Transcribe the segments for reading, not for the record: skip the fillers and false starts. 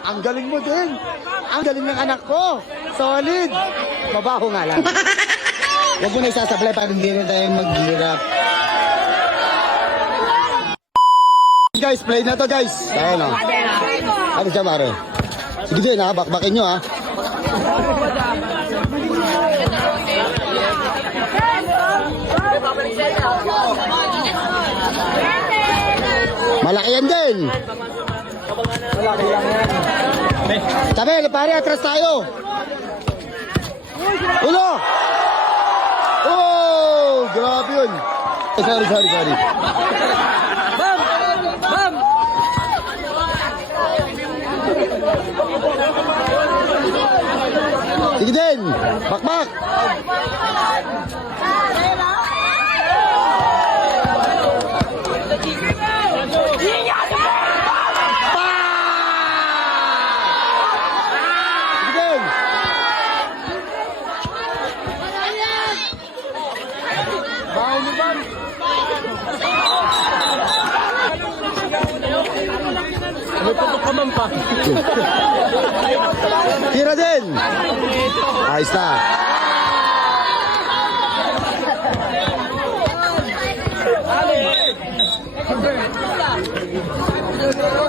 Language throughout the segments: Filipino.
Ang galing mo din. Ang galing ng anak ko. Solid. Mabaho nga lang. Huwag mo na isasablay para hindi na tayo maghirap. Guys, play na to guys. Ayan o. Ano siya pare? Sige din ha, bakbakin nyo ha. Malaki yan din. Malaki lang yan. Tabi, pare, atras tayo. Ulo! Oh, grabe yun. Sorry. Bam! Bam! Sige din, bakbak. May putok ka man pa. Tira din. Ayos na.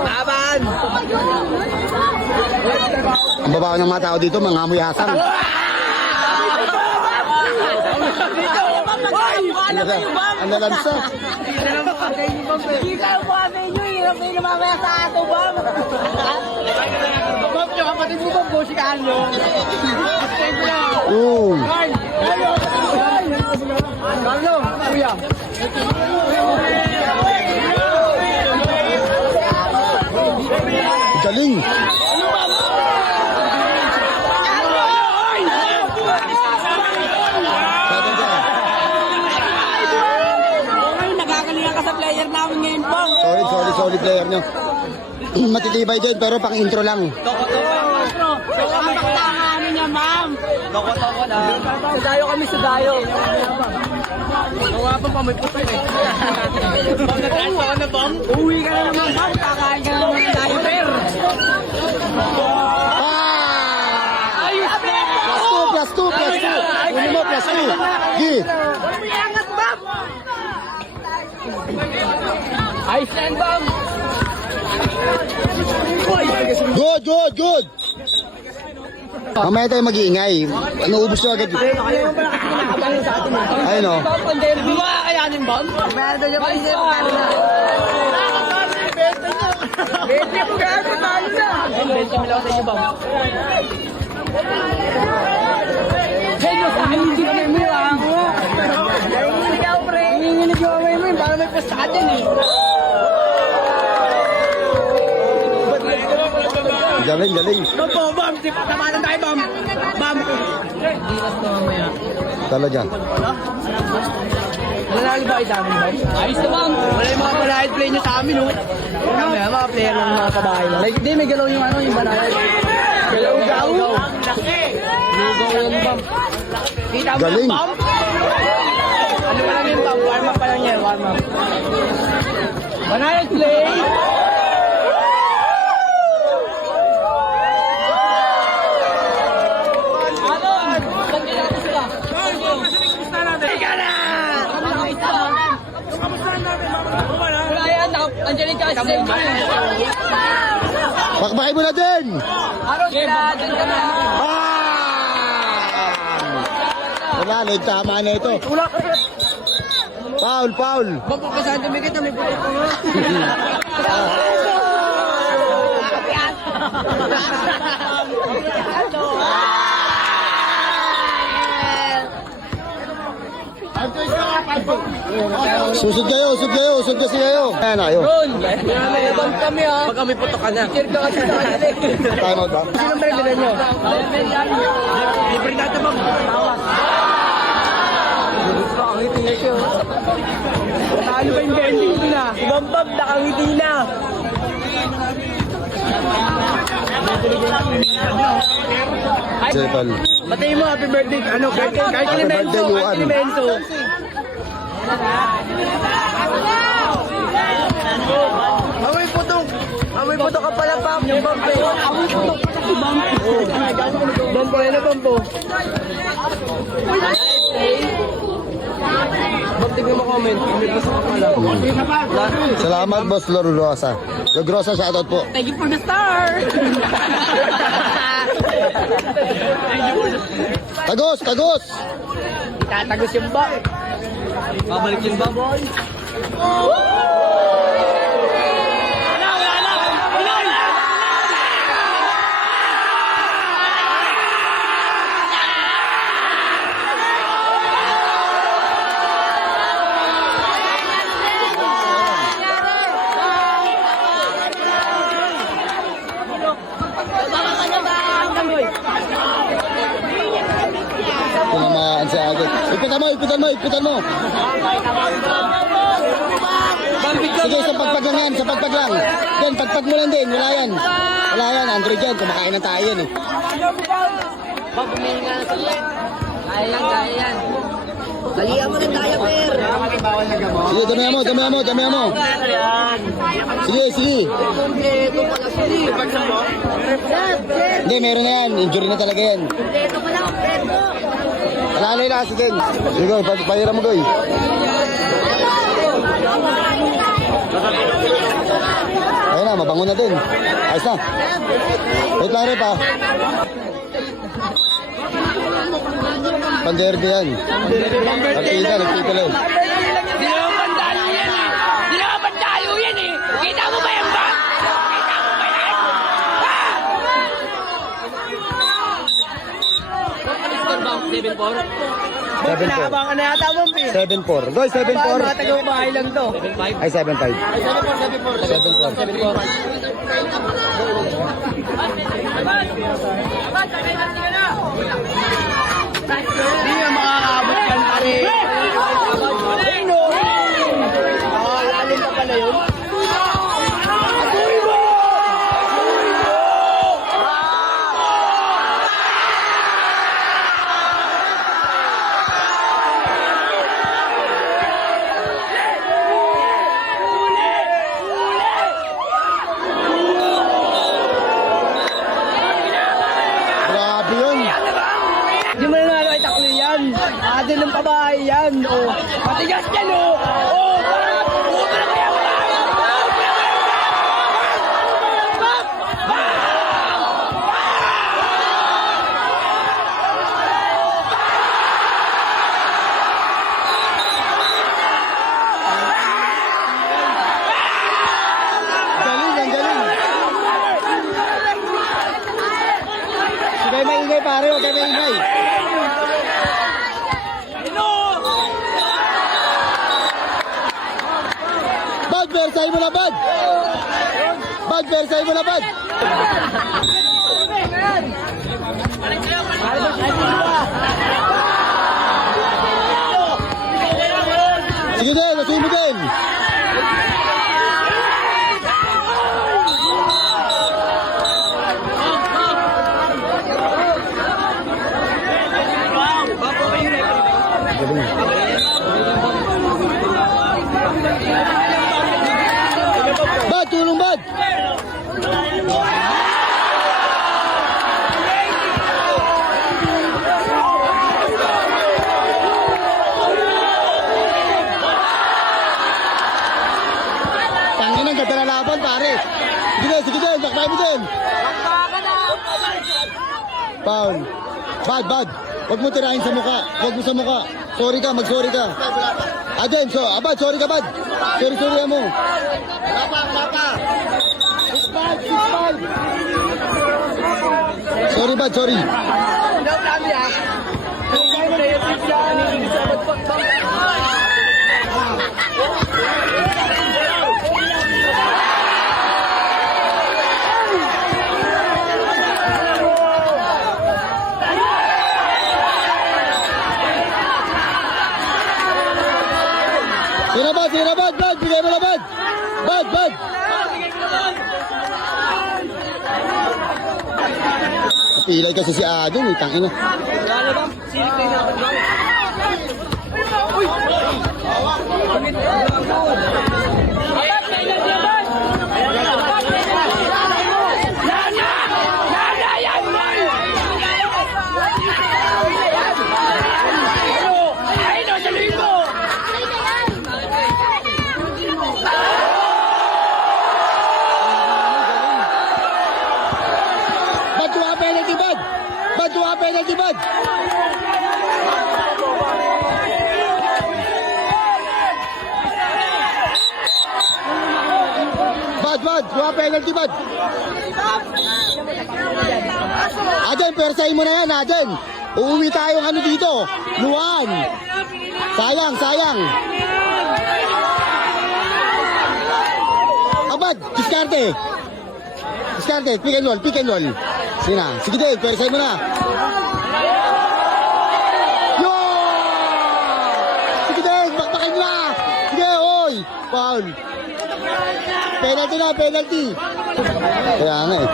Taban! Ang babaw ng mga tao dito, mga amoy hasang. Ang nalansa. Hindi ka po kami nyo, hirap na yung mamaya sa ato, Bam. Bam, yung kapatid mo ba, busikahan nyo? Carlo, kuya. Galing. Nakakalingan ka sa player namin ngayon, Bam. Solid player nyo. Matitibay din pero pang intro lang. Ang baktangan niya, Ma'am. Toko-toko na. Sudayo kami, sudayo. Gawa pa may puto eh. Bam, nag-transfer ka na, Bam? Uwi ka na naman, Bam. Kakain ka na naman ng diaper. Ayos na! Plus 2. Uli mo, plus 2. Gi. Umiangat, Bam. Ayos yan, Bam! Good. Mamaya tayo mag-iingay. Ano, ubus nyo agad. Ayun o. Hindi mo kakayanin, Bam? Meron niya pa rin yung camera. Bente mo kaya sa tayo na! Bente mo lang sa inyo, Bam. Hello, sa akin hindi kami mo, ah. Nanginginig ako, pre. Nanginginig yung away mo, para may pusta ka dyan, eh. Galing. Bam! Tamalan tayo, Bam! Bam! Gilas na mamaya. Talaga. Nanalo ba kayo sa amin, Bam? Ayos na, Bam! Wala yung mga panahid play nyo sa amin, oh. Mamaya, mga player ng mga kabahay lang. Like, may galaw yung ano, yung banayad. Galaw. Lugaw yan, Bam. Kita mo Galing. yan, Bam? Ano pa lang yun, Bam? Warm up pa lang yan, warm up. Banayad play! Andiyan ka sa Bakbakin mo na din. Araw sila, dyan ka na. Wala, tama na ito. Foul. Bang kung kasaan dumikit na may buto ko nga. Susod kasi kayo. Ayan na, yun. Ron, may nabang kami ha. Pag kami puto ka na. Share ka kasi sa kanila eh. Time out ba? Sino ba yung nyo? Libre natin bang tawa. Nakangiti na siya. Talo ba yung bending ko na? Ibang Bam, nakangiti na. Settle. Patayin mo, happy birthday. Ano, birthday? Kahit elemento. Kahit elemento. Amoy putok ka pala, Bam. Yung Bam. Ba't tignan mo comment? Comment mo sa kapala. Salamat, Boss Logrosa. Logrosa, shoutout po. Thank you for the star. Tagos, tagos! Tatagos yung ba? Babalik yung ba, boy? Tinamaan sa agad. Ipitan mo, ipitan mo, ipitan mo. Sige, sa pagpag lang yan, sa pagpag lang. Yan, pagpag mo lang din, wala yan. Wala yan, Android yan, kumakain na tayo yan eh. Kaya yan. Kalihan mo ng diaper. Sige, damihan mo, damihan mo, damihan mo. Sige, sige. Hindi, meron na yan, injury na talaga yan. Ito pa lang, preto. Alalay na kasi din. Sige, pahira mo, Goy. Ayun na, mabango na din. Ayos na. Wait lang rin pa. Panderby yan. Nagpita, nagpita lang. Di naman bandalo yan eh. Di naman bandalo yan eh. Kita mo ba yan ba? Kita mo ba yan? Ba't pinakabangan na yata mo, Pi? 7-4. Goy, 7-4. Mga taga-bahay lang to. Ay, 7-5. 7-4. Hindi nga makakaabot yan, pare. Ano? Lalim pa pala yun. Grabe yun. Hindi mo nanalo ay taklo yan. Adil ng pabahay yan. Oh. Matigas yan, oh. Oh, parang puto na kaya mo. Galing, ang galing. Sige, maingay pare, huwag kayo maingay. Bad, Versay mo na, Bad! Bad, Versay mo na, Bad! Sige din, nasuhin mo din! Bad, tulong, Bad! Tangin ang ganda na laban, pare. Sige din, bakbay mo din. Foul. Bad, Bad. Huwag mo tirahin sa muka. Huwag mo sa muka. Sorry ka, mag-sorry ka. Adem, Bad, sorry ka, Bad. Sorry mo. Wala pa. Sorry, Bad, sorry. Daw dami, ha? Kaya mo na yung pizza. Sa magpagpag. Sira, Bad, bigay mo na, Bad. Bad. Napilay kasi si Adon, tangina. Lalo ba? Silip na yung natin ba? Uy! penalty, bad. Bad, kuha penalty, bad. Bad, kuha penalty, bad. Aden, persahin mo na yan, Aden. Uuwi tayong ano dito. Luan. Sayang, sayang. Abad, diskarte. Diskarte, pick and roll, pick and roll. Sige na, sige din, persahin mo na. Yo! Sige din, bakbakin na. Sige, oy. Foul. Penalty na, penalty. Kaya nga eh.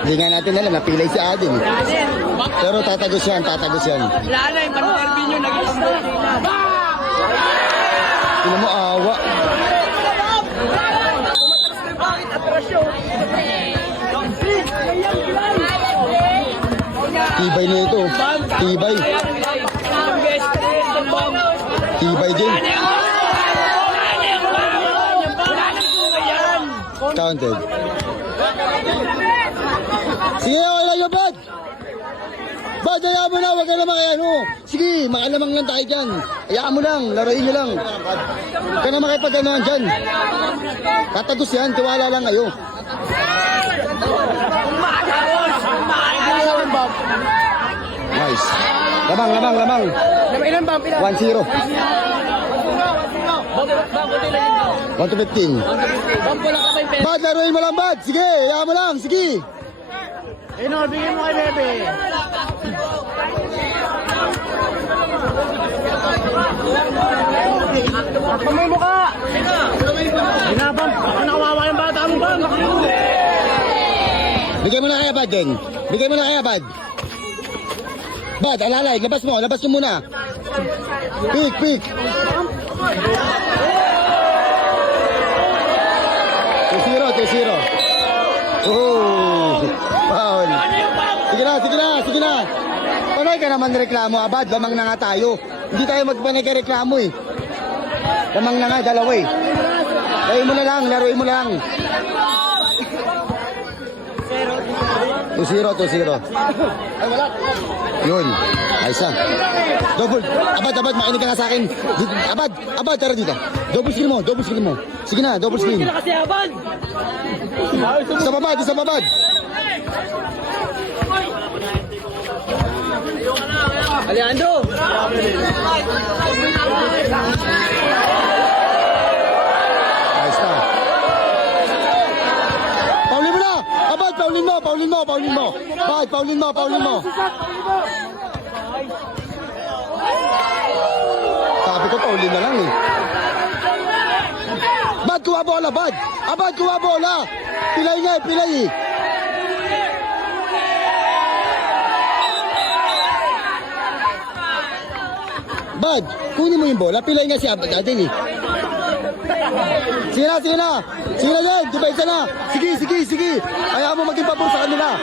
Hindi nga natin alam, napilay si Aden. Pero tatagos yan, tatagos yan. Wala na yung pan-derby nyo, nag-i-stay na. Tingnan mo, awa. Tibay na ito. Tibay. Tibay din. Counted. Sige, okay lang yung bad. Bad, hayaan mo na, huwag ka na makayano. Sige, makalamang lang tayo dyan. Hayaan mo lang, laruin nyo lang. Huwag ka na makipag-anoan dyan. Tatagos yan, tiwala lang kayo. Nice. Lamang, lamang, lamang. Ilan ba? 1-0. 1-15. Bad, laruin mo lang, bad. Sige, hayaan mo lang, sige. Ino, bigyan mo kay Bebe. Kamay mo ka! Binabam! Ako nakawawa yung bata mo ba? Bigay mo na kaya, bad, din. Bigay mo na kaya, bad. Bad, alalay, labas mo muna. Pick, pick. 2-0. Oh, foul. Sige na. Panay ka naman reklamo, abad. Lamang na nga tayo. Hindi tayo magpanay ka reklamo eh. Lamang na nga, dalawa eh. Laruin mo na lang. 2-0. Ay, wala. Yun. Ayos na. Double. Abad, makinig ka na sa akin. Abad, tara dito. Double screen mo. Sige na, double screen. Kasi abad! Isa babad. Alejandro! Ayos na. Paulin mo na! Abad, paulin mo! Bad, paulin mo! Sabi ko, paulin na lang eh. Bad, kuha bola, bad! Abad, kuha bola! Pilay eh! Bad, kunin mo yung bola. Pilay nga si Abad natin eh. Sige na. Sige na din. Diba isa na. Sige. Ayaw mo maging pabor sa kanila.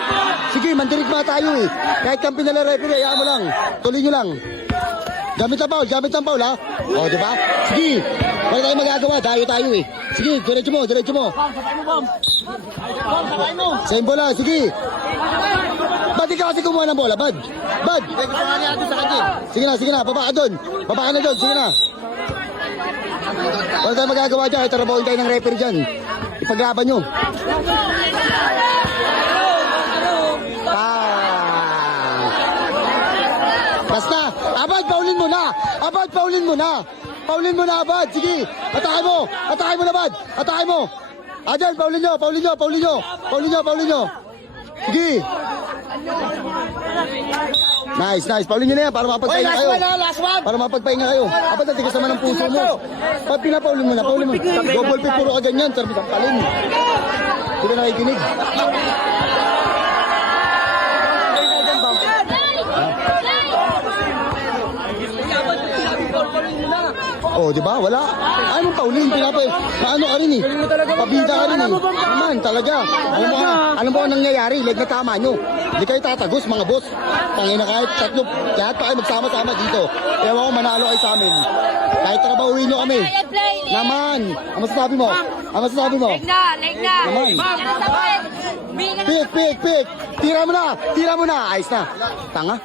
Sige, mandirigma tayo eh. Kahit kampi na lang referee, ayaw mo lang. Tuloy nyo lang. Gamit ang foul ha. O, diba? Sige. Wala tayong magagawa. Tayo eh. Sige, diretso mo. Same bola, sige. Ba't ikaw kasi kumuha ng bola, Bad? Sige na. Baba ka doon. Sige na. Wala tayong magagawa dyan. Itarabawin tayo ng referee dyan. Ipaglaban nyo. Basta. Abad, paulin mo na. Abad. Sige. Atake mo na, Bad. Atake mo. Adel, paulin nyo. Sige. Nice. Paulin nyo na yan para mapagpahinga kayo. Abad, natigas naman ang puso mo. Pag pinapaulin mo na, paulin mo. Double pick, puro ka ganyan. Sarap isang palin. Hindi ka nakikinig. Oh, di ba? Wala. Anong paulin? Paano ka rin eh? Pabida ka rin eh. Naman, talaga. Alam mo ang nangyayari? Leg na tama nyo. Hindi kayo tatagos, mga boss. Tangina kahit tatlo, lahat pa kayo magsama-sama dito. Ewan ko, manalo kayo sa amin. Kahit trabahuin nyo kami. Naman. Ang masasabi mo? Leg na. Naman. Bigyan Pick. Tira mo na. Ayos na. Tanga.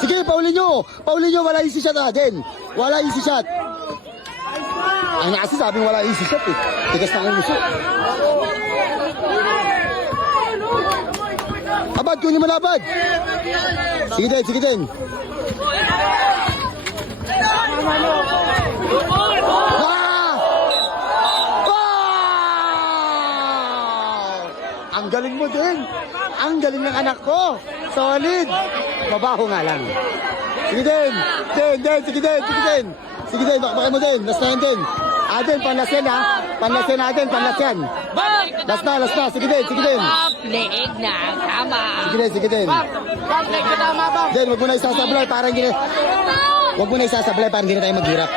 Sige, paulin nyo, wala easy shot natin. Wala easy shot. Ay, kasi sabing wala easy shot eh. Tigas na ang uso. Abad, kunin mo na abad. Sige din. Ang galing mo din. Ang galing ng anak ko. Solid. Mabaho nga lang. Sige din. Sige din, bakbakin mo din. Last na yan din. Aden, panlas yan ha. Panlas yan. Last na. Sige din. Leeg na, tama. Sige din. Leeg na tama, Bam. Then, wag mo na isasablay para hindi na tayo maghirap.